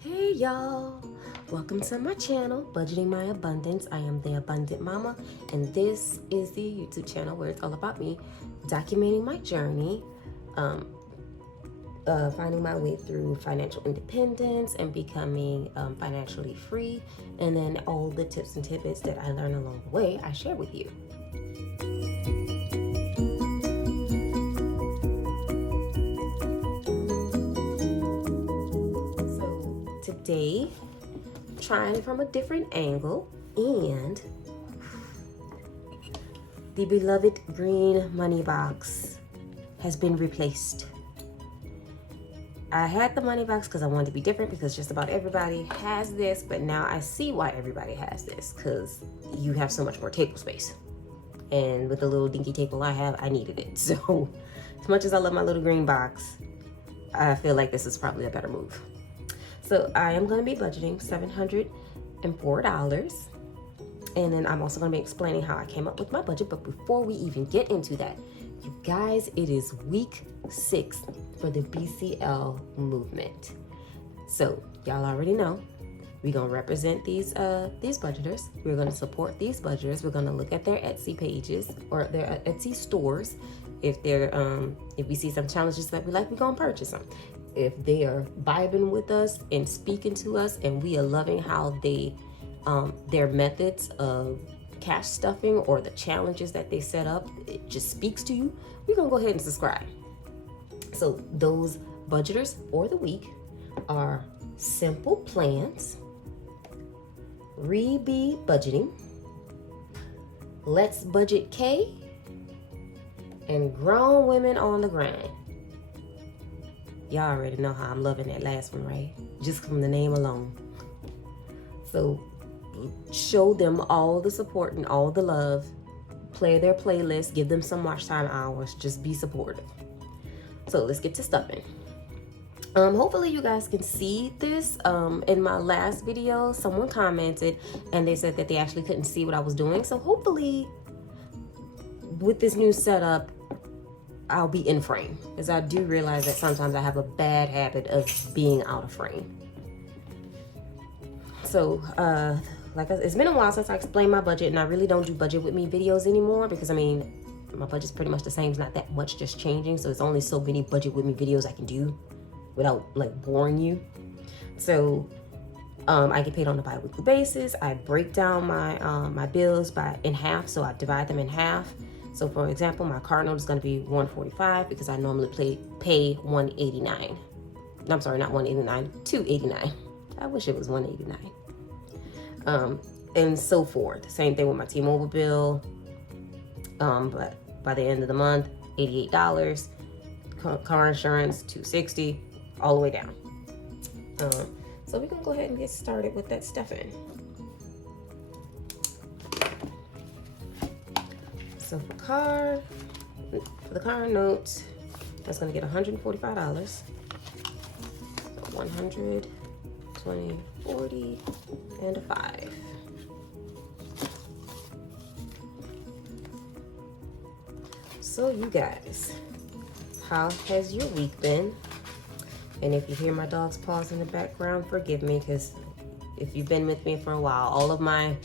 Hey y'all, welcome to my channel, Budgeting My Abundance. I am the Abundant Mama, and this is the YouTube channel where it's all about me documenting my journey, finding my way through financial independence and becoming financially free, and then all the tips and tidbits that I learn along the way I share with you. Today, trying it from a different angle, and the beloved green money box has been replaced. I had the money box because I wanted to be different, because just about everybody has this, but now I see why everybody has this, because you have so much more table space. And with the little dinky table I have, I needed it. So as much as I love my little green box, I feel like this is probably a better move. So I am going to be budgeting $704, and then I'm also going to be explaining how I came up with my budget. But before we even get into that, you guys, it is week 6 for the BCL movement. So y'all already know we're going to represent these budgeters. We're going to support these budgeters. We're going to look at their Etsy pages or their Etsy stores. If we see some challenges that we like, we're going to purchase them. If they are vibing with us and speaking to us, and we are loving how they their methods of cash stuffing or the challenges that they set up, it just speaks to you, we're gonna go ahead and subscribe. So those budgeters for the week are Simple Plans, Re-Be Budgeting, Let's Budget K, and Grown Women on the Grind. Y'all already know how I'm loving that last one, right? Just from the name alone. So show them all the support and all the love. Play their playlist. Give them some watch time hours. Just be supportive. So let's get to stuffing. Hopefully you guys can see this. In my last video, someone commented and they said that they actually couldn't see what I was doing. So hopefully with this new setup, I'll be in frame, because I do realize that sometimes I have a bad habit of being out of frame. So it's been a while since I explained my budget, and I really don't do budget with me videos anymore, because I mean my budget's pretty much the same. It's not that much, just changing. So it's only so many budget with me videos I can do without like boring you. So I get paid on a bi-weekly basis. I break down my bills in half, so I divide them in half. So for example, my car note is going to be $145 because I normally pay $189. I'm sorry, not $189, $289. I wish it was $189. And so forth. Same thing with my T-Mobile bill. But by the end of the month, $88. Car insurance, $260, all the way down. So we're gonna go ahead and get started with that stuffing. So for the car note, that's gonna get $145. So 100, 20, 40, and a 5. So you guys, how has your week been? And if you hear my dog's paws in the background, forgive me, because if you've been with me for a while, all of my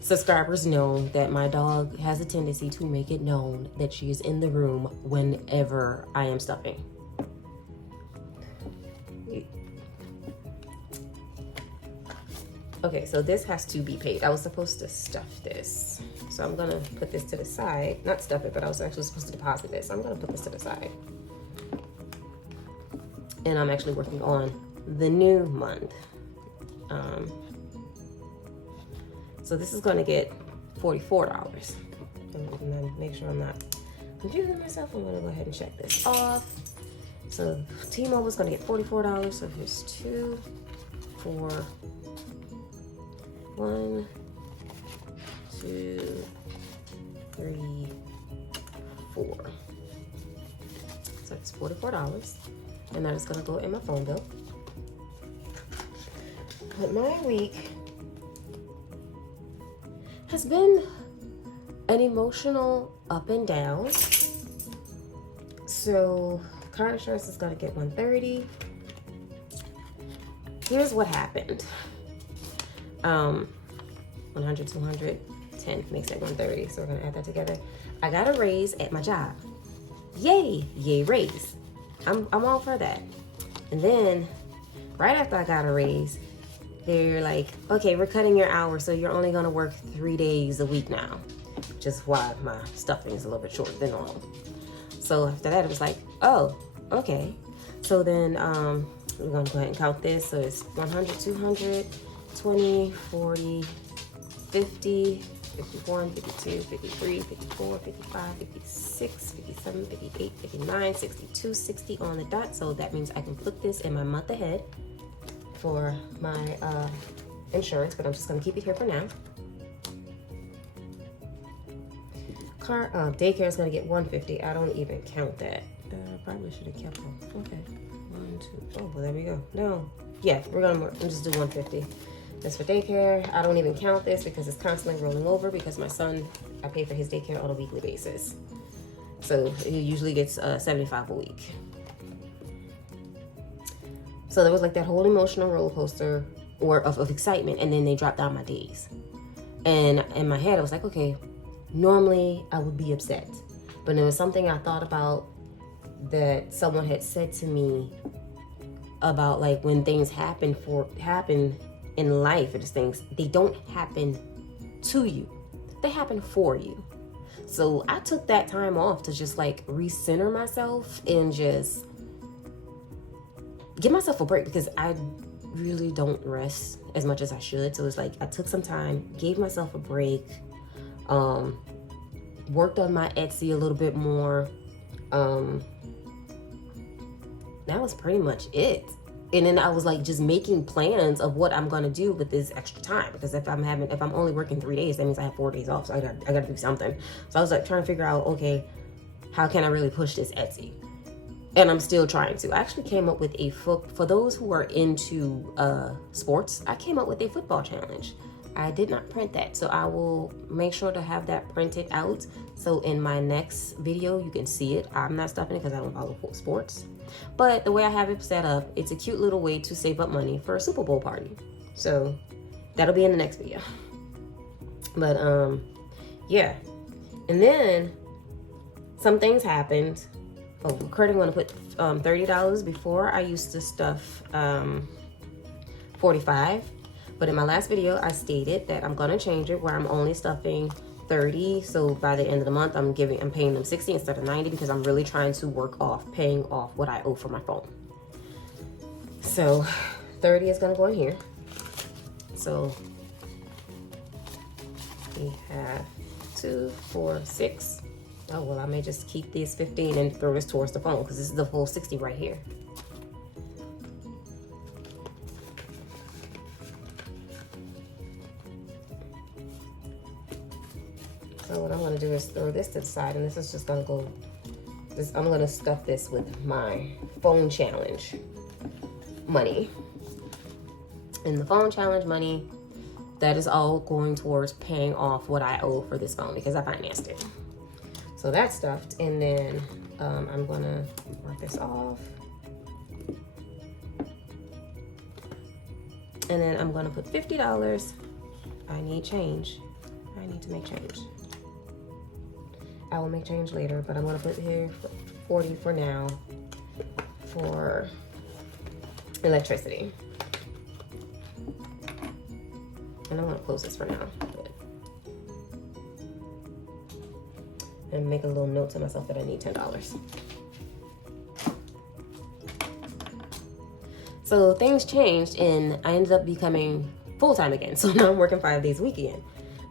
subscribers know that my dog has a tendency to make it known that she is in the room whenever I am stuffing. Okay, so this has to be paid. I was supposed to stuff this. So I'm gonna put this to the side. Not stuff it, but I was actually supposed to deposit this. I'm gonna put this to the side. And I'm actually working on the new month. So this is gonna get $44. And make sure I'm not confusing myself. I'm gonna go ahead and check this off. So T-Mobile is gonna get $44. So here's 2, 4, 1, 2, 3, 4. So it's $44. And that is gonna go in my phone bill. But my week has been an emotional up and down. So car insurance is gonna get $130. here's what happened. 100, 200, 10 makes that 130. So we're gonna add that together. I got a raise at my job. Yay raise. I'm all for that. And then right after I got a raise, they're like, okay, we're cutting your hours, so you're only gonna work 3 days a week now. Just why my stuffing is a little bit shorter than normal. So after that, it was like, oh, okay. So then we're gonna go ahead and count this. So it's 100, 200, 20, 40, 50, 51, 52, 53, 54, 55, 56, 57, 58, 59, 62, 60 on the dot. So that means I can put this in my month ahead for my insurance, but I'm just gonna keep it here for now. Daycare is gonna get 150. I don't even count that. I probably should have kept them. Okay, 1, 2. Oh, well, there we go. No, yeah, we're gonna just do 150. That's for daycare. I don't even count this because it's constantly rolling over because my son, I pay for his daycare on a weekly basis. So he usually gets 75 a week. So there was like that whole emotional roller coaster of excitement, and then they dropped down my days. And in my head, I was like, okay, normally I would be upset, but there was something I thought about that someone had said to me about, like, when things happen in life, or just things, they don't happen to you, they happen for you. So I took that time off to just like recenter myself and just give myself a break, because I really don't rest as much as I should. So it's like I took some time, gave myself a break, worked on my Etsy a little bit more. That was pretty much it. And then I was like just making plans of what I'm gonna do with this extra time, because if I'm only working 3 days, that means I have 4 days off. So I gotta do something. So I was like trying to figure out, okay, how can I really push this Etsy? And I'm still trying to. I actually came up with for those who are into sports, I came up with a football challenge. I did not print that, so I will make sure to have that printed out. So in my next video, you can see it. I'm not stuffing it because I don't follow sports. But the way I have it set up, it's a cute little way to save up money for a Super Bowl party. So that'll be in the next video. But yeah. And then some things happened. Oh, Curtin want to put $30. Before I used to stuff $45. But in my last video, I stated that I'm gonna change it where I'm only stuffing 30. So by the end of the month, I'm paying them 60 instead of 90, because I'm really trying to work off paying off what I owe for my phone. So 30 is gonna go in here. So we have 2, 4, 6. Oh, well, I may just keep these 15 and throw this towards the phone, because this is the full 60 right here. So what I'm gonna do is throw this to the side, and this is just gonna go, I'm gonna stuff this with my phone challenge money. And the phone challenge money, that is all going towards paying off what I owe for this phone, because I financed it. So that's stuffed, and then I'm gonna work this off. And then I'm gonna put $50. I need change. I need to make change. I will make change later, but I'm gonna put here 40 for now for electricity. And I'm gonna close this for now. And make a little note to myself that I need $10. So things changed, and I ended up becoming full-time again. So now I'm working 5 days a week again.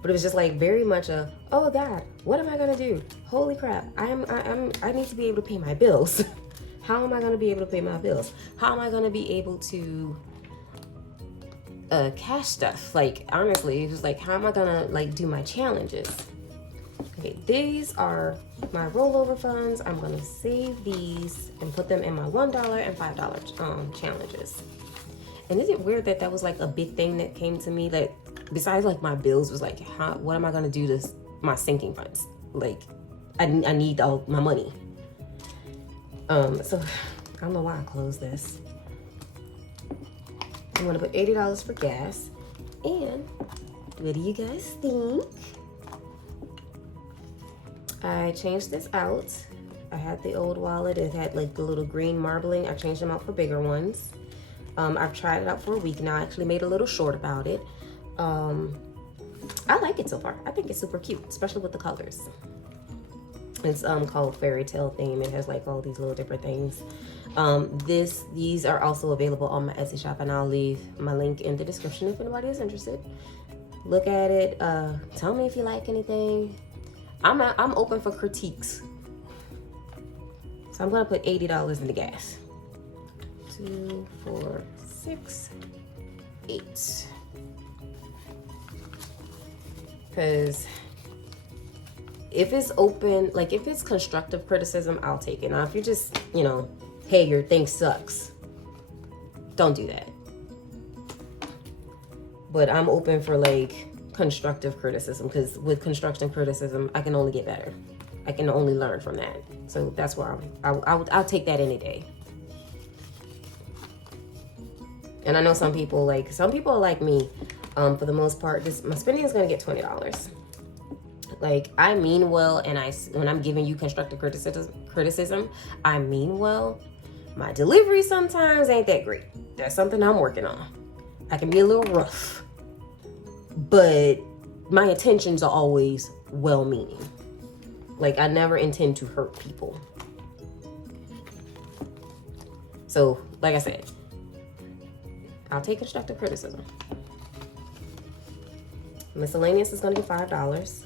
But it was just like very much a, oh God, what am I gonna do? Holy crap, I need to be able to pay my bills. How am I gonna be able to pay my bills? How am I gonna be able to cash stuff? Like, honestly, it was like, how am I gonna like do my challenges? Okay, these are my rollover funds. I'm gonna save these and put them in my $1 and $5 challenges. And is it weird that that was like a big thing that came to me, that besides like my bills, was like, what am I gonna do to my sinking funds? Like, I need all my money. So I don't know why I closed this. I'm gonna put $80 for gas. And what do you guys think? I changed this out. I had the old wallet. It had like the little green marbling. I changed them out for bigger ones. I've tried it out for a week now. I actually made a little short about it. I like it so far. I think it's super cute, especially with the colors. It's called Fairy Tale Theme. It has like all these little different things. These are also available on my Etsy shop, and I'll leave my link in the description if anybody is interested. Look at it. Tell me if you like anything. I'm open for critiques. So I'm gonna put $80 in the gas. 2, 4, 6, 8. Because if it's open, like if it's constructive criticism, I'll take it. Now, if you're just, you know, hey, your thing sucks, don't do that. But I'm open for like constructive criticism, because with constructive criticism, I can only get better. I can only learn from that. So that's where I'll take that any day. And I know some people are like me. For the most part, my spending is gonna get $20. Like, I mean well, and when I'm giving you constructive criticism, I mean well. My delivery sometimes ain't that great. That's something I'm working on. I can be a little rough, but my intentions are always well-meaning. Like, I never intend to hurt people. So, like I said, I'll take constructive criticism. Miscellaneous is gonna be $5.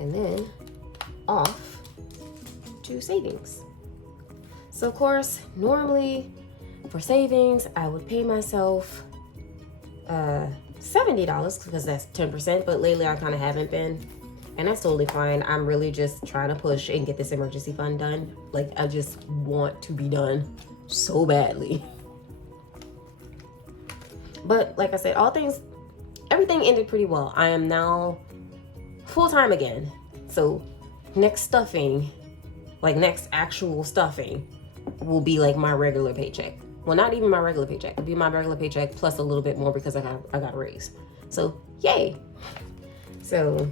And then off to savings. So of course, normally for savings, I would pay myself $70 because that's 10%, but lately I kind of haven't been. And that's totally fine. I'm really just trying to push and get this emergency fund done. Like, I just want to be done so badly. But like I said, everything ended pretty well. I am now full-time again. So next actual stuffing will be like my regular paycheck. Well, not even my regular paycheck. It'll be my regular paycheck plus a little bit more because I got a raise. So yay. So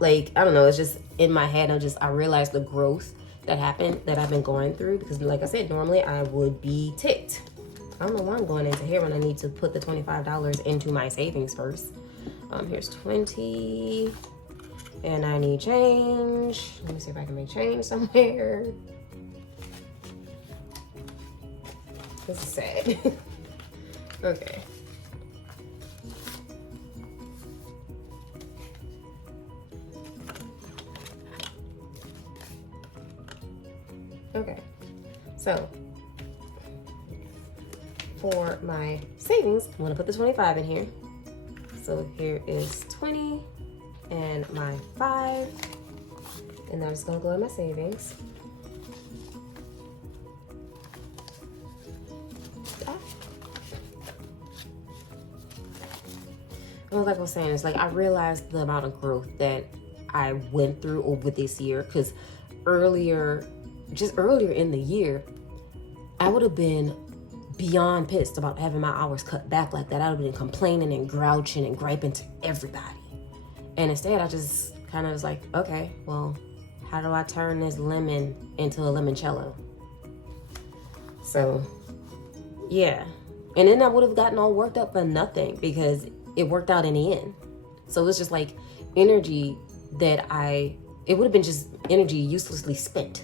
like, I don't know, it's just in my head. I realized the growth that happened, that I've been going through, because like I said, normally I would be ticked. I don't know why I'm going into here when I need to put the $25 into my savings first. Here's 20, and I need change. Let me see if I can make change somewhere. This is sad. Okay. Okay, so for my savings, I'm gonna put the 25 in here. So here is 20 and my 5, and I'm just gonna go in my savings. And like I was saying, it's like I realized the amount of growth that I went through over this year, because just earlier in the year, I would have been beyond pissed about having my hours cut back like that. I would have been complaining and grouching and griping to everybody. And instead, I just kind of was like, okay, well, how do I turn this lemon into a limoncello? So, yeah. And then I would have gotten all worked up for nothing, because it worked out in the end. So it's just like energy that it would have been just energy uselessly spent.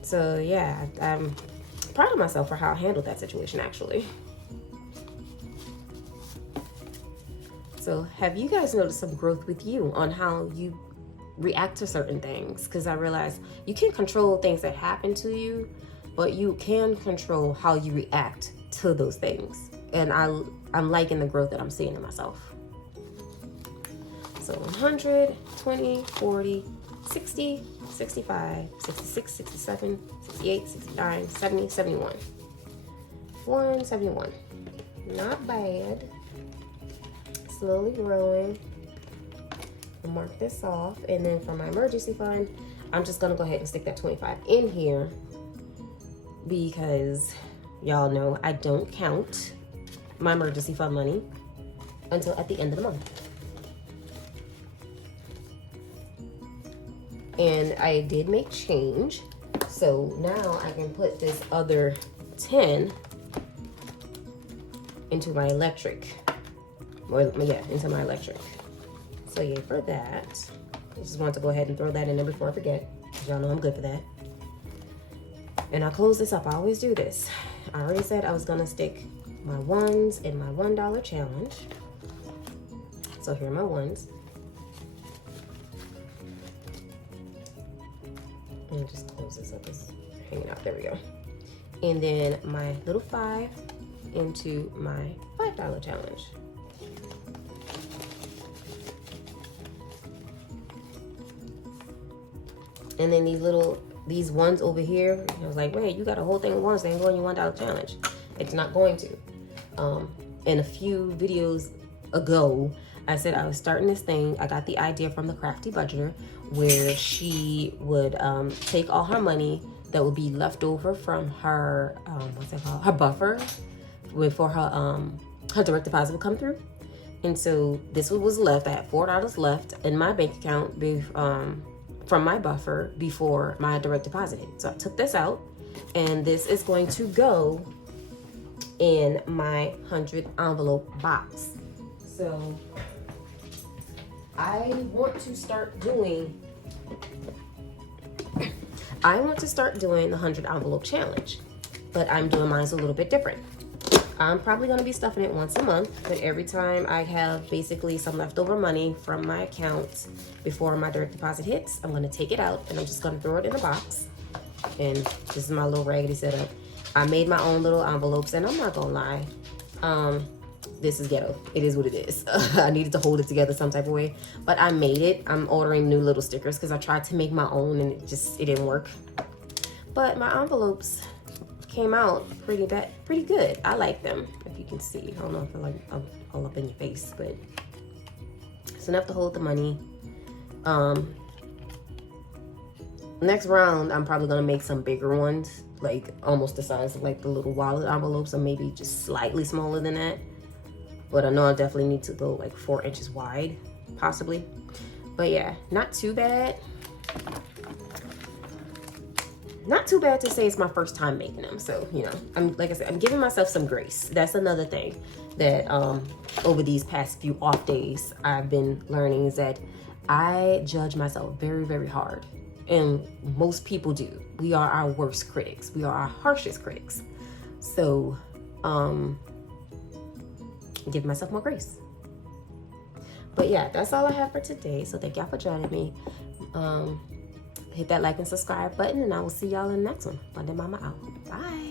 So yeah, I'm proud of myself for how I handled that situation, actually. So have you guys noticed some growth with you on how you react to certain things? Because I realized you can't control things that happen to you, but you can control how you react to those things. And I'm liking the growth that I'm seeing in myself. So 100, 20, 40, 60, 65, 66, 67, 68, 69, 70, 71. 171. Not bad. Slowly growing. I'll mark this off. And then for my emergency fund, I'm just going to go ahead and stick that 25 in here. because y'all know I don't count my emergency fund money until at the end of the month. And I did make change, so now I can put this other 10 into my electric. Or yeah, into my electric. So yeah, for that, I just want to go ahead and throw that in there before I forget. Y'all know I'm good for that. And I'll close this up. I always do this. I already said I was gonna stick my ones in my $1 challenge. So here are my ones. And just close this up. It's hanging out. There we go. And then my little 5 into my $5 challenge. And then these ones over here, I was like, wait, you got a whole thing of ones that ain't going in your $1 challenge. It's not going to. In a few videos ago, I said I was starting this thing. I got the idea from the Crafty Budgeter where she would take all her money that would be left over from her, what's that called? Her buffer before her direct deposit would come through. And so this was left. I had $4 left in my bank account from my buffer before my direct deposit hit. So I took this out, and this is going to go in my 100 envelope box. So I want to start doing the 100 envelope challenge, but I'm doing mine a little bit different. I'm probably going to be stuffing it once a month, but every time I have basically some leftover money from my account before my direct deposit hits, I'm going to take it out and I'm just going to throw it in a box. And this is my little raggedy setup. I made my own little envelopes, and I'm not going to lie. This is ghetto. It is what it is. I needed to hold it together some type of way, but I made it. I'm ordering new little stickers because I tried to make my own and it didn't work. But my envelopes came out pretty good. I like them, if you can see. I don't know if I'm all up in your face, but it's enough to hold the money. Next round, I'm probably gonna make some bigger ones, like almost the size of like the little wallet envelopes, or maybe just slightly smaller than that. But I know I definitely need to go like 4 inches wide, possibly. But yeah, not too bad. Not too bad to say it's my first time making them. So, you know, like I said, I'm giving myself some grace. That's another thing that over these past few off days I've been learning, is that I judge myself very, very hard. And most people do. We are our worst critics. We are our harshest critics. So, give myself more grace. But yeah, that's all I have for today. So thank y'all for joining me. Hit that like and subscribe button, and I will see y'all in the next one. Monday Mama out. Bye.